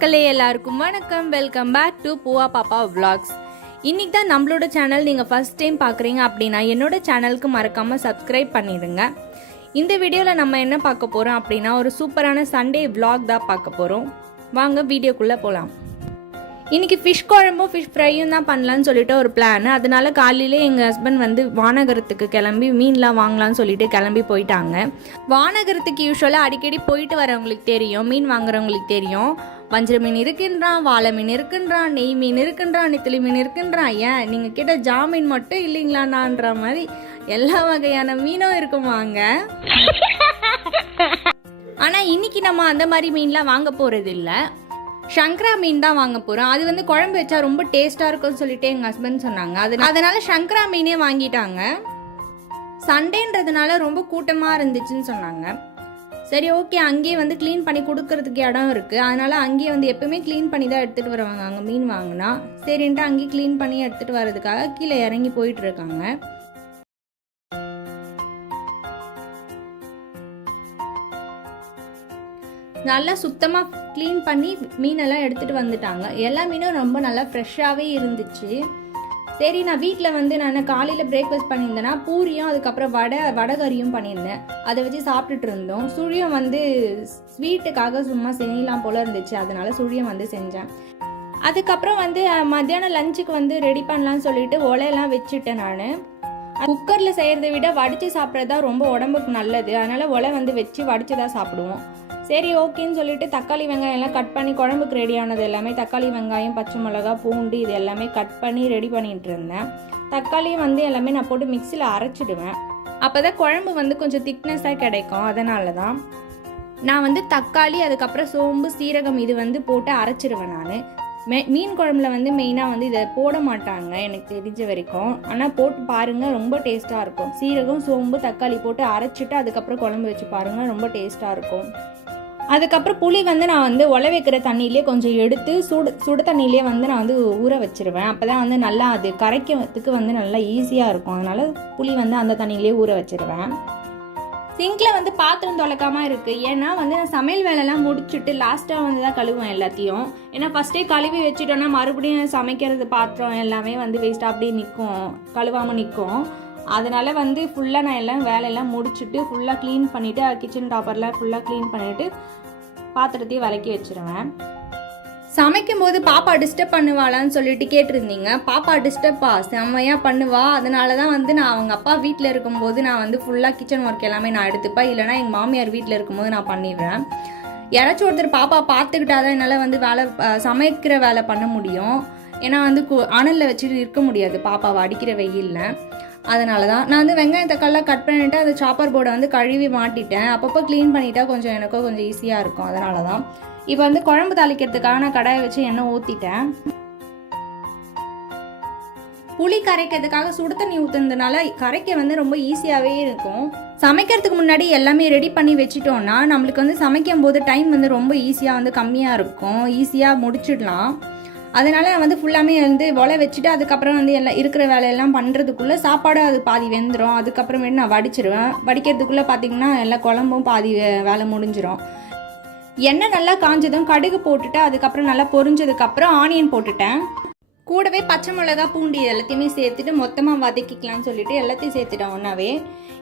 மக்களே எல்லாருக்கும் வணக்கம். வெல்கம் பேக் டு பூவா பாப்பா vlogs. இன்னைக்கு தான் நம்மளோட சேனல் நீங்கள் ஃபர்ஸ்ட் டைம் பார்க்குறீங்க அப்படின்னா என்னோட சேனலுக்கு மறக்காமல் சப்ஸ்கிரைப் பண்ணிடுங்க. இந்த வீடியோவில் நம்ம என்ன பார்க்க போகிறோம் அப்படின்னா ஒரு சூப்பரான சண்டே vlog தான் பார்க்க போகிறோம். வாங்க வீடியோக்குள்ளே போகலாம். இன்றைக்கி ஃபிஷ் குழம்பும் ஃபிஷ் ஃப்ரையும் தான் பண்ணலான்னு சொல்லிட்டு ஒரு பிளான். அதனால காலையிலே எங்கள் ஹஸ்பண்ட் வந்து வானகரத்துக்கு கிளம்பி மீன்லாம் வாங்கலான்னு சொல்லிட்டு கிளம்பி போயிட்டாங்க. வானகரத்துக்கு யூஸ்வலாக அடிக்கடி போயிட்டு வரவங்களுக்கு தெரியும், மீன் வாங்குறவங்களுக்கு தெரியும். வஞ்சர மீன் இருக்குன்றான், வாழை மீன் இருக்குன்றான், நெய் மீன் இருக்குன்றான், நெத்திலி மீன் இருக்குன்றான். ஏன் நீங்கள் கிட்ட ஜாமீன் மட்டும் இல்லைங்களான்ற மாதிரி எல்லா வகையான மீனும் இருக்குமாங்க. ஆனால் இன்னைக்கு நம்ம அந்த மாதிரி மீன்லாம் வாங்க போகிறது இல்லை. சங்கரா மீன் தான் வாங்க போகிறோம். அது வந்து குழம்பு வச்சா ரொம்ப டேஸ்ட்டாக இருக்கும்னு சொல்லிட்டு எங்கள் ஹஸ்பண்ட் சொன்னாங்க. அதனால சங்கரா மீனே வாங்கிட்டாங்க. சண்டேன்றதுனால ரொம்ப கூட்டமாக இருந்துச்சுன்னு சொன்னாங்க. சரி ஓகே, அங்கேயே வந்து க்ளீன் பண்ணி கொடுக்கறதுக்கு இடம் இருக்குது. அதனால அங்கேயே வந்து எப்பவுமே க்ளீன் பண்ணி தான் எடுத்துகிட்டு வருவாங்க அங்கே மீன் வாங்கினா. சரின்ட்டு அங்கேயே க்ளீன் பண்ணி எடுத்துகிட்டு வர்றதுக்காக கீழே இறங்கி போயிட்டு இருக்காங்க. நல்லா சுத்தமாக க்ளீன் பண்ணி மீனெல்லாம் எடுத்துகிட்டு வந்துட்டாங்க. எல்லா மீனும் ரொம்ப நல்லா ஃப்ரெஷ்ஷாகவே இருந்துச்சு. சரி, நான் வீட்டில் வந்து நான் காலையில் பிரேக்ஃபாஸ்ட் பண்ணியிருந்தேன்னா பூரியும் அதுக்கப்புறம் வடகறியும் பண்ணியிருந்தேன். அதை வச்சு சாப்பிட்டுட்டு இருந்தோம். சுழியம் வந்து ஸ்வீட்டுக்காக சும்மா செய்யலாம் போல் இருந்துச்சு, அதனால சுழியம் வந்து செஞ்சேன். அதுக்கப்புறம் வந்து மத்தியானம் லஞ்சுக்கு வந்து ரெடி பண்ணலான்னு சொல்லிட்டு ஒலையெல்லாம் வச்சுட்டேன். நான் குக்கரில் செய்கிறத விட வடித்து சாப்பிட்றது தான் ரொம்ப உடம்புக்கு நல்லது. அதனால் ஒலை வந்து வச்சு வடித்து தான் சாப்பிடுவோம். சரி ஓகேன்னு சொல்லிட்டு தக்காளி வெங்காயம் எல்லாம் கட் பண்ணி குழம்புக்கு ரெடியானது எல்லாமே தக்காளி வெங்காயம் பச்சை மிளகா பூண்டு இது எல்லாமே கட் பண்ணி ரெடி பண்ணிட்டு இருந்தேன். தக்காளியும் வந்து எல்லாமே நான் போட்டு மிக்சியில் அரைச்சிடுவேன். அப்போ தான் குழம்பு வந்து கொஞ்சம் திக்னஸாக கிடைக்கும். அதனால தான் நான் வந்து தக்காளி அதுக்கப்புறம் சோம்பு சீரகம் இது வந்து போட்டு அரைச்சிடுவேன். நான் மீன் குழம்புல வந்து மெயினாக வந்து இதை போட மாட்டாங்க எனக்கு தெரிஞ்ச வரைக்கும். ஆனால் போட்டு பாருங்கள், ரொம்ப டேஸ்ட்டாக இருக்கும். சீரகம் சோம்பு தக்காளி போட்டு அரைச்சிட்டு அதுக்கப்புறம் குழம்பு வச்சு பாருங்கள், ரொம்ப டேஸ்ட்டாக இருக்கும். அதுக்கப்புறம் புளி வந்து நான் வந்து உலை வைக்கிற தண்ணியிலே கொஞ்சம் எடுத்து சுடு தண்ணியிலே வந்து நான் வந்து ஊற வச்சிருவேன். அப்போ தான் வந்து நல்லா அது கரைக்கிறதுக்கு வந்து நல்லா ஈஸியாக இருக்கும். அதனால் புளி வந்து அந்த தண்ணியிலே ஊற வச்சிருவேன். சிங்கில் வந்து பாத்திரம் தொலைக்காமல் இருக்குது. ஏன்னா வந்து நான் சமையல் வேலைலாம் முடிச்சுட்டு லாஸ்ட்டாக வந்து தான் கழுவுவேன் எல்லாத்தையும். ஏன்னா ஃபஸ்ட்டே கழுவி வச்சுட்டோன்னா மறுபடியும் சமைக்கிறது பாத்திரம் எல்லாமே வந்து வேஸ்ட்டாக அப்படியே நிற்கும், கழுவாமல் நிற்கும். அதனால் வந்து ஃபுல்லாக நான் எல்லாம் வேலையெல்லாம் முடிச்சுட்டு ஃபுல்லாக க்ளீன் பண்ணிவிட்டு கிச்சன் டாப்பர்லாம் ஃபுல்லாக க்ளீன் பண்ணிவிட்டு பாத்திரத்தையும் விளக்கி வச்சுருவேன். சமைக்கும் போது பாப்பா டிஸ்டர்ப் பண்ணுவாளான்னு சொல்லிட்டு கேட்டிருந்தீங்க. பாப்பா டிஸ்டர்ப்பா செம்மையாக பண்ணுவா. அதனால தான் வந்து நான் அவங்க அப்பா வீட்டில் இருக்கும்போது நான் வந்து ஃபுல்லாக கிச்சன் ஒர்க் எல்லாமே நான் எடுத்துப்பேன். இல்லைனா எங்கள் மாமியார் வீட்டில் இருக்கும்போது நான் பண்ணிடுவேன். யாராச்சும் ஒருத்தர் பாப்பா பார்த்துக்கிட்டா தான் என்னால் வந்து சமைக்கிற வேலை பண்ண முடியும். ஏன்னா வந்து அனலில் வச்சுட்டு இருக்க முடியாது பாப்பாவை அடிக்கிற வெயிலில். அதனால தான் நான் வந்து வெங்காயம் தக்காளிலாம் கட் பண்ணிவிட்டு அந்த சாப்பர் போர்டை வந்து கழுவி மாட்டிட்டேன். அப்பப்போ க்ளீன் பண்ணிட்டா கொஞ்சம் எனக்கும் கொஞ்சம் ஈஸியாக இருக்கும். அதனால தான் இப்போ வந்து குழம்பு தாளிக்கிறதுக்காக நான் கடாயை வச்சு எண்ணெய் ஊற்றிட்டேன். புளி கரைக்கிறதுக்காக சுடு தண்ணி ஊற்றுனதுனால கரைக்க வந்து ரொம்ப ஈஸியாகவே இருக்கும். சமைக்கிறதுக்கு முன்னாடி எல்லாமே ரெடி பண்ணி வச்சுட்டோன்னா நம்மளுக்கு வந்து சமைக்கும் போது டைம் வந்து ரொம்ப ஈஸியாக வந்து கம்மியாக இருக்கும், ஈஸியாக முடிச்சிடலாம். அதனால் நான் வந்து ஃபுல்லாமே வந்து ஒலை வச்சுட்டு அதுக்கப்புறம் வந்து எல்லாம் இருக்கிற வேலையெல்லாம் பண்ணுறதுக்குள்ளே சாப்பாடு அது பாதி வெந்துடும். அதுக்கப்புறமேட்டு நான் வடிச்சிடுவேன். வடிக்கிறதுக்குள்ளே பார்த்திங்கன்னா எல்லா குழம்பும் பாதி வேலை முடிஞ்சிடும். எண்ணெய் நல்லா காஞ்சதும் கடுகு போட்டுட்டு அதுக்கப்புறம் நல்லா பொரிஞ்சதுக்கப்புறம் ஆனியன் போட்டுட்டேன். கூடவே பச்சை மிளகா பூண்டு எல்லாத்தையுமே சேர்த்துட்டு மொத்தமாக வதக்கிக்கலாம்னு சொல்லிட்டு எல்லாத்தையும் சேர்த்துட்டேன் ஒன்றாவே.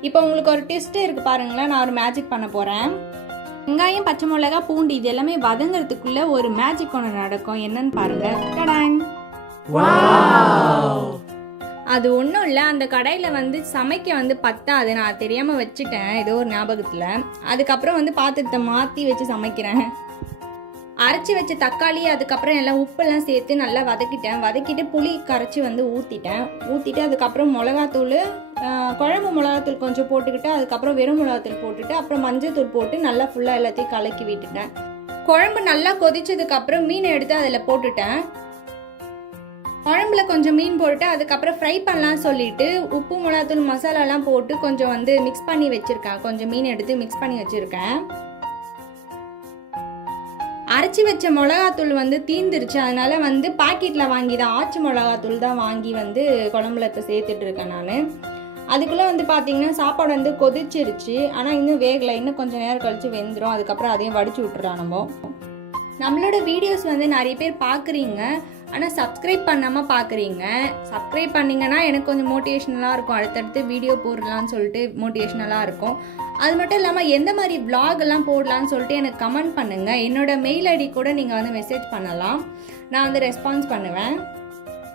இப்போ உங்களுக்கு ஒரு டெஸ்ட்டு இருக்குது பாருங்களேன், நான் ஒரு மேஜிக் பண்ண போகிறேன். வெங்காயம் பச்சை மிளகா பூண்டு இது எல்லாமே வதங்கிறதுக்குள்ள ஒரு மேஜிக் ஒன்று நடக்கும். என்னன்னு பாருங்க. அது ஒன்றும் இல்லை, அந்த கடையில் வந்து சமைக்க வந்து பத்தாது, நான் தெரியாமல் வச்சுட்டேன் ஏதோ ஒரு ஞாபகத்தில். அதுக்கப்புறம் வந்து பாத்திரத்தை மாற்றி வச்சு சமைக்கிறேன். அரைச்சி வச்ச தக்காளி அதுக்கப்புறம் எல்லாம் உப்பெல்லாம் சேர்த்து நல்லா வதக்கிட்டு புளி கரைச்சி வந்து ஊற்றிட்டு அதுக்கப்புறம் மிளகாத்தூள் குழம்பு மிளகாத்தூள் கொஞ்சம் போட்டுக்கிட்டு அதுக்கப்புறம் வெறும் மிளகாத்தூள் போட்டுட்டு அப்புறம் மஞ்சள் தூள் போட்டு நல்லா ஃபுல்லாக எல்லாத்தையும் கலக்கி விட்டுட்டேன். குழம்பு நல்லா கொதிச்சதுக்கப்புறம் மீனை எடுத்து அதில் போட்டுட்டேன். குழம்புல கொஞ்சம் மீன் போட்டு அதுக்கப்புறம் ஃப்ரை பண்ணலாம்னு சொல்லிட்டு உப்பு மிளகாத்தூள் மசாலாலாம் போட்டு கொஞ்சம் வந்து மிக்ஸ் பண்ணி வச்சுருக்கேன். கொஞ்சம் மீன் எடுத்து மிக்ஸ் பண்ணி வச்சுருக்கேன். அரைச்சி வச்ச மிளகாத்தூள் வந்து தீந்துருச்சு. அதனால வந்து பாக்கெட்டில் வாங்கி தான் ஆச்சி மிளகாத்தூள் தான் வாங்கி வந்து குழம்புல இப்போ சேர்த்துட்டு இருக்கேன் நான். அதுக்குள்ளே வந்து பார்த்தீங்கன்னா சாப்பாடு வந்து கொதிச்சிருச்சு. ஆனால் இன்னும் வேகலை, இன்னும் கொஞ்சம் நேரம் கழித்து வெந்துடும். அதுக்கப்புறம் அதையும் வடித்து விட்டுறோம் நம்ம. நம்மளோட வீடியோஸ் வந்து நிறைய பேர் பார்க்குறீங்க, ஆனால் சப்ஸ்கிரைப் பண்ணாமல் பார்க்குறீங்க. சப்ஸ்கிரைப் பண்ணிங்கன்னா எனக்கு கொஞ்சம் மோட்டிவேஷ்னலாக இருக்கும், அடுத்தடுத்து வீடியோ போடலான்னு சொல்லிட்டு மோட்டிவேஷ்னலாக இருக்கும். அது மட்டும் இல்லாமல் எந்த மாதிரி vlog எல்லாம் போடலான்னு சொல்லிட்டு எனக்கு கமெண்ட் பண்ணுங்கள். என்னோடய மெயில் ஐடி கூட நீங்கள் வந்து மெசேஜ் பண்ணலாம், நான் வந்து ரெஸ்பான்ஸ் பண்ணுவேன்.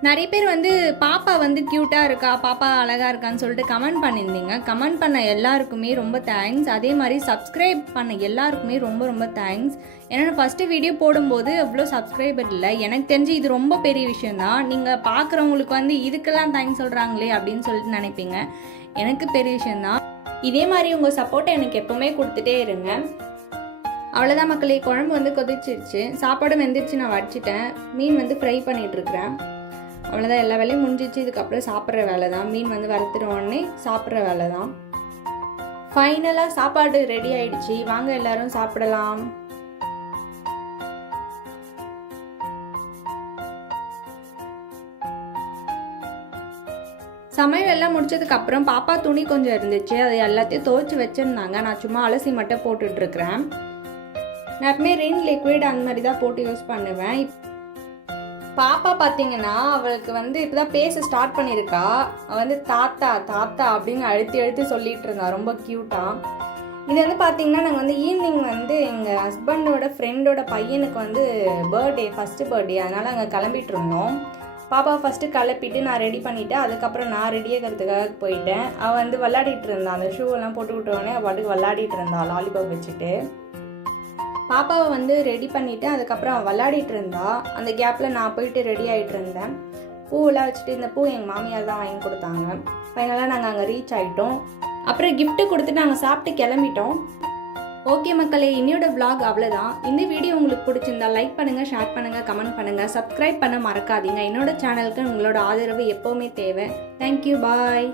நிறைய பேர் வந்து பாப்பா வந்து க்யூட்டாக இருக்கா, பாப்பா அழகாக இருக்கான்னு சொல்லிட்டு கமெண்ட் பண்ணியிருந்தீங்க. கமெண்ட் பண்ண எல்லாருக்குமே ரொம்ப தேங்க்ஸ். அதே மாதிரி சப்ஸ்கிரைப் பண்ண எல்லாருக்குமே ரொம்ப ரொம்ப தேங்க்ஸ். ஏன்னா ஃபஸ்ட்டு வீடியோ போடும்போது அவ்வளோ சப்ஸ்கிரைபர் இல்லை. எனக்கு தெரிஞ்சு இது ரொம்ப பெரிய விஷயந்தான். நீங்கள் பார்க்குறவங்களுக்கு வந்து இதுக்கெல்லாம் தேங்க்ஸ் சொல்கிறாங்களே அப்படின்னு சொல்லிட்டு நினைப்பீங்க. எனக்கு பெரிய விஷயந்தான். இதே மாதிரி உங்கள் சப்போர்ட்டை எனக்கு எப்போவுமே கொடுத்துட்டே இருங்க. அவ்வளோதான் மக்களே, குழம்பு வந்து கொதிச்சிருச்சு, சாப்பாடு வெந்துருச்சு, நான் வடிச்சிட்டேன். மீன் வந்து ஃப்ரை பண்ணிகிட்ருக்கிறேன். அவ்வளோதான், எல்லா வேலையும் முடிஞ்சிச்சு. இதுக்கப்புறம் சாப்பிட்ற வேலை தான். மீன் வந்து வறுத்துற உடனே சாப்பிட்ற வேலை தான். ஃபைனலாக சாப்பாடு ரெடி ஆயிடுச்சு, வாங்க எல்லாரும் சாப்பிடலாம். சமையல் எல்லாம் முடிச்சதுக்கு அப்புறம் பாப்பா துணி கொஞ்சம் இருந்துச்சு, அது எல்லாத்தையும் துவைச்சி வச்சுருந்தாங்க. நான் சும்மா அலசி மட்டும் போட்டுட்ருக்கிறேன். நான் எப்பவுமே ரின் லிக்விட் அந்த மாதிரி தான் போட்டு யூஸ் பண்ணுவேன். பாப்பா பார்த்தீங்கன்னா அவளுக்கு வந்து இப்போதான் பேச ஸ்டார்ட் பண்ணியிருக்கா. அவள் வந்து தாத்தா தாத்தா அப்படின்னு அழுத்தி சொல்லிட்டு இருந்தா, ரொம்ப க்யூட்டாக. இது வந்து பார்த்தீங்கன்னா நாங்கள் வந்து ஈவினிங் வந்து எங்கள் ஹஸ்பண்டோட ஃப்ரெண்டோட பையனுக்கு வந்து பர்த்டே, ஃபஸ்ட்டு பர்த்டே, அதனால் அங்கே கிளம்பிட்டு இருந்தோம். பாப்பா ஃபஸ்ட்டு கிளப்பிட்டு நான் ரெடி பண்ணிவிட்டேன். அதுக்கப்புறம் நான் ரெடியாகிறதுக்காக போயிட்டேன். அவள் வந்து விளையாடிட்டு இருந்தாள். அந்த ஷூவெல்லாம் போட்டு விட்டோடனே அவள் பாட்டுக்கு விளையாடிட்டு இருந்தாள் லாலிபாப் வச்சுட்டு. பாப்பாவை வந்து ரெடி பண்ணிவிட்டு அதுக்கப்புறம் அவள் விளையாடிட்டு இருந்தா. அந்த கேப்பில் நான் போயிட்டு ரெடி ஆகிட்டு இருந்தேன். பூவெல்லாம் வச்சுட்டு, இந்த பூ எங்கள் மாமியார் தான் வாங்கி கொடுத்தாங்க. ஃபைனலாக நாங்கள் அங்கே ரீச் ஆகிட்டோம். அப்புறம் கிஃப்ட்டு கொடுத்துட்டு நாங்கள் சாப்பிட்டு கிளம்பிட்டோம். ஓகே மக்களே, இன்னையோட vlog அவ்வளோதான். இந்த வீடியோ உங்களுக்கு பிடிச்சிருந்தா லைக் பண்ணுங்கள், ஷேர் பண்ணுங்கள், கமெண்ட் பண்ணுங்கள், சப்ஸ்கிரைப் பண்ண மறக்காதீங்க. என்னோட சேனலுக்கு உங்களோட ஆதரவு எப்போவுமே தேவை. தேங்க்யூ, பாய்.